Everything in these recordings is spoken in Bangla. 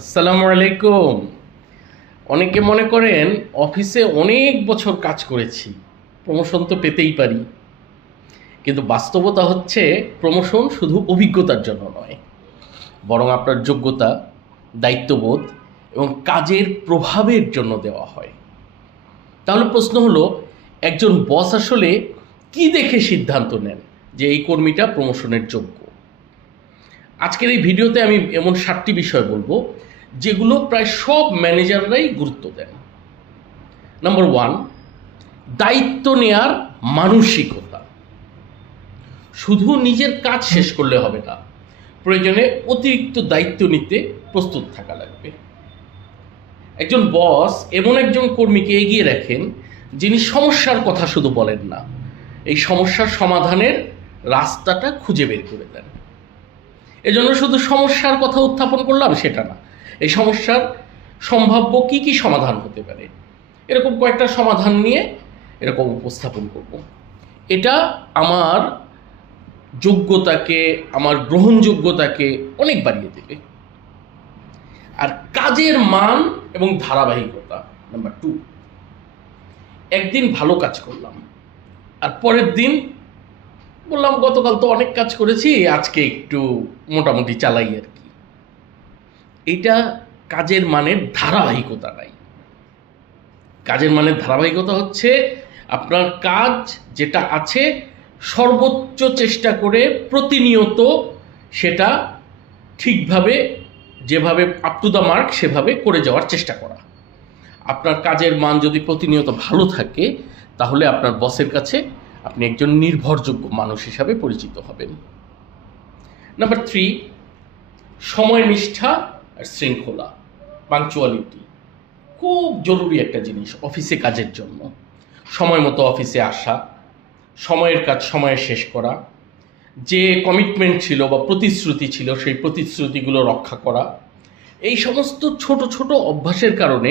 আসসালামু আলাইকুম। অনেকে মনে করেন অফিসে অনেক বছর কাজ করেছি, প্রমোশন তো পেতেই পারি। কিন্তু বাস্তবতা হচ্ছে প্রমোশন শুধু অভিজ্ঞতার জন্য নয়, বরং আপনার যোগ্যতা, দায়িত্ববোধ এবং কাজের প্রভাবের জন্য দেওয়া হয়। তাহলে প্রশ্ন হলো, একজন বস আসলে কি দেখে সিদ্ধান্ত নেন যে এই কর্মীটা প্রমোশনের যোগ্য? আজকের এই ভিডিওতে আমি এমন 7টি বিষয় বলবো যেগুলো প্রায় সব ম্যানেজাররাই গুরুত্ব দেন। নাম্বার 1, দায়িত্ব নেয়ার মানসিকতা। শুধু নিজের কাজ শেষ করলে হবে না, প্রয়োজনে অতিরিক্ত দায়িত্ব নিতে প্রস্তুত থাকা লাগবে। একজন বস এমন একজন কর্মীকে এগিয়ে রাখেন যিনি সমস্যার কথা শুধু বলেন না, এই সমস্যার সমাধানের রাস্তাটা খুঁজে বের করে দেন। এজন্য শুধু সমস্যার কথা উত্থাপন করলাম সেটা না, এই সমস্যার সম্ভাব্য কি কি সমাধান হতে পারে এরকম কয়েকটা সমাধান নিয়ে এরকম উপস্থাপন করব। এটা আমার যোগ্যতাকে, আমার গ্রহণযোগ্যতাকে অনেক বাড়িয়ে দেবে। আর কাজের মান এবং ধারাবাহিকতা। নাম্বার 2, একদিন ভালো কাজ করলাম আর পরের দিন বললাম গতকাল তো অনেক কাজ করেছি, আজকে একটু মোটামুটি চালাই আর কি। এটা কাজের মানের ধারাবাহিকতা নাই। কাজের মানের ধারাবাহিকতা হচ্ছে আপনার কাজ যেটা আছে সর্বোচ্চ চেষ্টা করে প্রতিনিয়ত সেটা ঠিকভাবে, যেভাবে আপ টু দ্য মার্ক সেভাবে করে যাওয়ার চেষ্টা করা। আপনার কাজের মান যদি প্রতিনিয়ত ভালো থাকে তাহলে আপনার বসের কাছে আপনি একজন নির্ভরযোগ্য মানুষ হিসাবে পরিচিত হবেন। নাম্বার 3, সময় নিষ্ঠা আর শৃঙ্খলা, পাংচুয়ালিটি। খুব জরুরি একটা জিনিস অফিসে কাজের জন্য। সময় মতো অফিসে আসা, সময়ের কাজ সময়ে শেষ করা, যে কমিটমেন্ট ছিল বা প্রতিশ্রুতি ছিল সেই প্রতিশ্রুতিগুলো রক্ষা করা। এই সমস্ত ছোট ছোট অভ্যাসের কারণে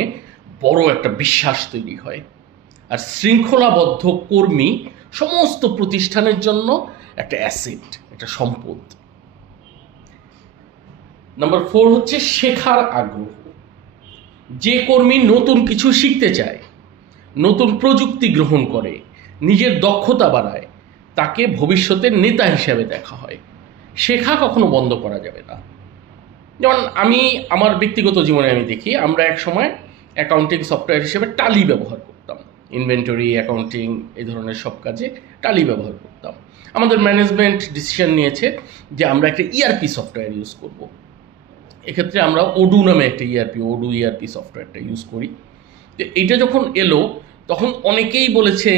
বড় একটা বিশ্বাস তৈরি হয়। আর শৃঙ্খলাবদ্ধ কর্মী সমস্ত প্রতিষ্ঠানের জন্য একটা অ্যাসেট, একটা সম্পদ। নাম্বার 4 হচ্ছে শেখার আগ্রহ। যে কর্মী নতুন কিছু শিখতে চায়, নতুন প্রযুক্তি গ্রহণ করে, নিজের দক্ষতা বাড়ায়, তাকে ভবিষ্যতের নেতা হিসেবে দেখা হয়। শেখা কখনো বন্ধ করা যাবে না। যেমন আমি আমার ব্যক্তিগত জীবনে আমি দেখি, আমরা এক সময় অ্যাকাউন্টিং সফটওয়্যার হিসেবে টালি ব্যবহার করতাম। ইনভেন্টরি, অ্যাকাউন্টিং, এই ধরনের সব কাজে টালি ব্যবহার করতাম। আমাদের ম্যানেজমেন্ট ডিসিশন নিয়েছে যে আমরা একটা ইআরপি সফটওয়্যার ইউজ করব। এক্ষেত্রে আমরা ওডু নামে একটা ওডু ইআরপি সফটওয়্যারটা ইউজ করি। তো এইটা যখন এলো তখন অনেকেই বলেছে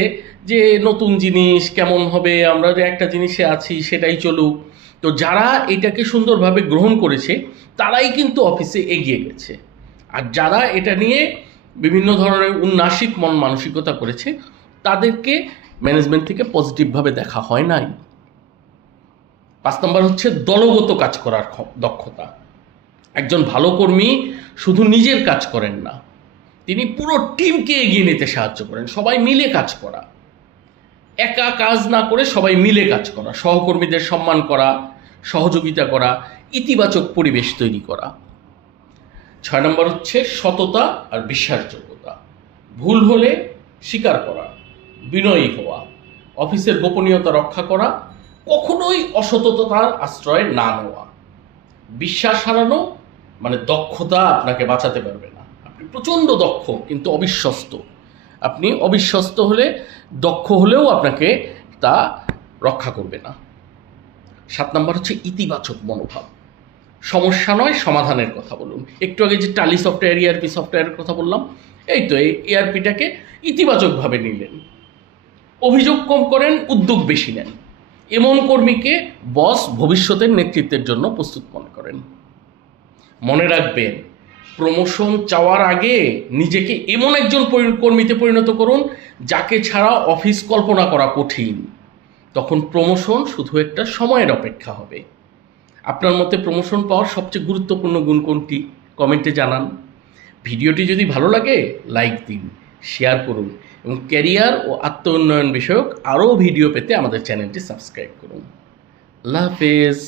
যে নতুন জিনিস কেমন হবে, আমরা যে একটা জিনিসে আছি সেটাই চলুক। তো যারা এটাকে সুন্দরভাবে গ্রহণ করেছে তারাই কিন্তু অফিসে এগিয়ে গেছে। আর যারা এটা নিয়ে বিভিন্ন ধরনের উন্নাসিক মন মানসিকতা করেছে তাদেরকে ম্যানেজমেন্ট থেকে পজিটিভভাবে দেখা হয় নাই। 5 নম্বর হচ্ছে দলগত কাজ করার দক্ষতা। একজন ভালো কর্মী শুধু নিজের কাজ করেন না, তিনি পুরো টিমকে এগিয়ে নিতে সাহায্য করেন। সবাই মিলে কাজ করা, একা কাজ না করে সবাই মিলে কাজ করা, সহকর্মীদের সম্মান করা, সহযোগিতা করা, ইতিবাচক পরিবেশ তৈরি করা। 6 নম্বর হচ্ছে সততা আর বিশ্বাসযোগ্যতা। ভুল হলে স্বীকার করা, বিনয়ী হওয়া, অফিসের গোপনীয়তা রক্ষা করা, কখনোই অসততার আশ্রয় না নেওয়া। বিশ্বাস হারানো মানে দক্ষতা আপনাকে বাঁচাতে পারবে না। আপনি প্রচণ্ড দক্ষ কিন্তু অবিশ্বস্ত। আপনি অবিশ্বস্ত হলে, দক্ষ হলেও আপনাকে তা রক্ষা করবে না। 7 নম্বর হচ্ছে ইতিবাচক মনোভাব। সমস্যা নয়, সমাধানের কথা বলুন। একটু আগে যে টালি সফটওয়্যার, ইআরপি সফটওয়্যারের কথা বললাম, এই তো এই ইআরপিটাকে ইতিবাচকভাবে নিলেন। অভিযোগ কম করেন, উদ্যোগ বেশি নেন। এমন কর্মীকে বস ভবিষ্যতের নেতৃত্বের জন্য প্রস্তুত মনে করেন। মনে রাখবেন, প্রমোশন চাওয়ার আগে নিজেকে এমন একজন কর্মীতে পরিণত করুন যাকে ছাড়া অফিস কল্পনা করা কঠিন। তখন প্রমোশন শুধু একটা সময়ের অপেক্ষা হবে। আপনার মতে প্রমোশন পাওয়ার সবচেয়ে গুরুত্বপূর্ণ গুণ কোনটি? কমেন্টে জানান। ভিডিওটি যদি ভালো লাগে লাইক দিন, শেয়ার করুন এবং ক্যারিয়ার ও আত্ম উন্নয়ন বিষয়ক আরও ভিডিও পেতে আমাদের চ্যানেলটি সাবস্ক্রাইব করুন। আল্লাহ হাফেজ।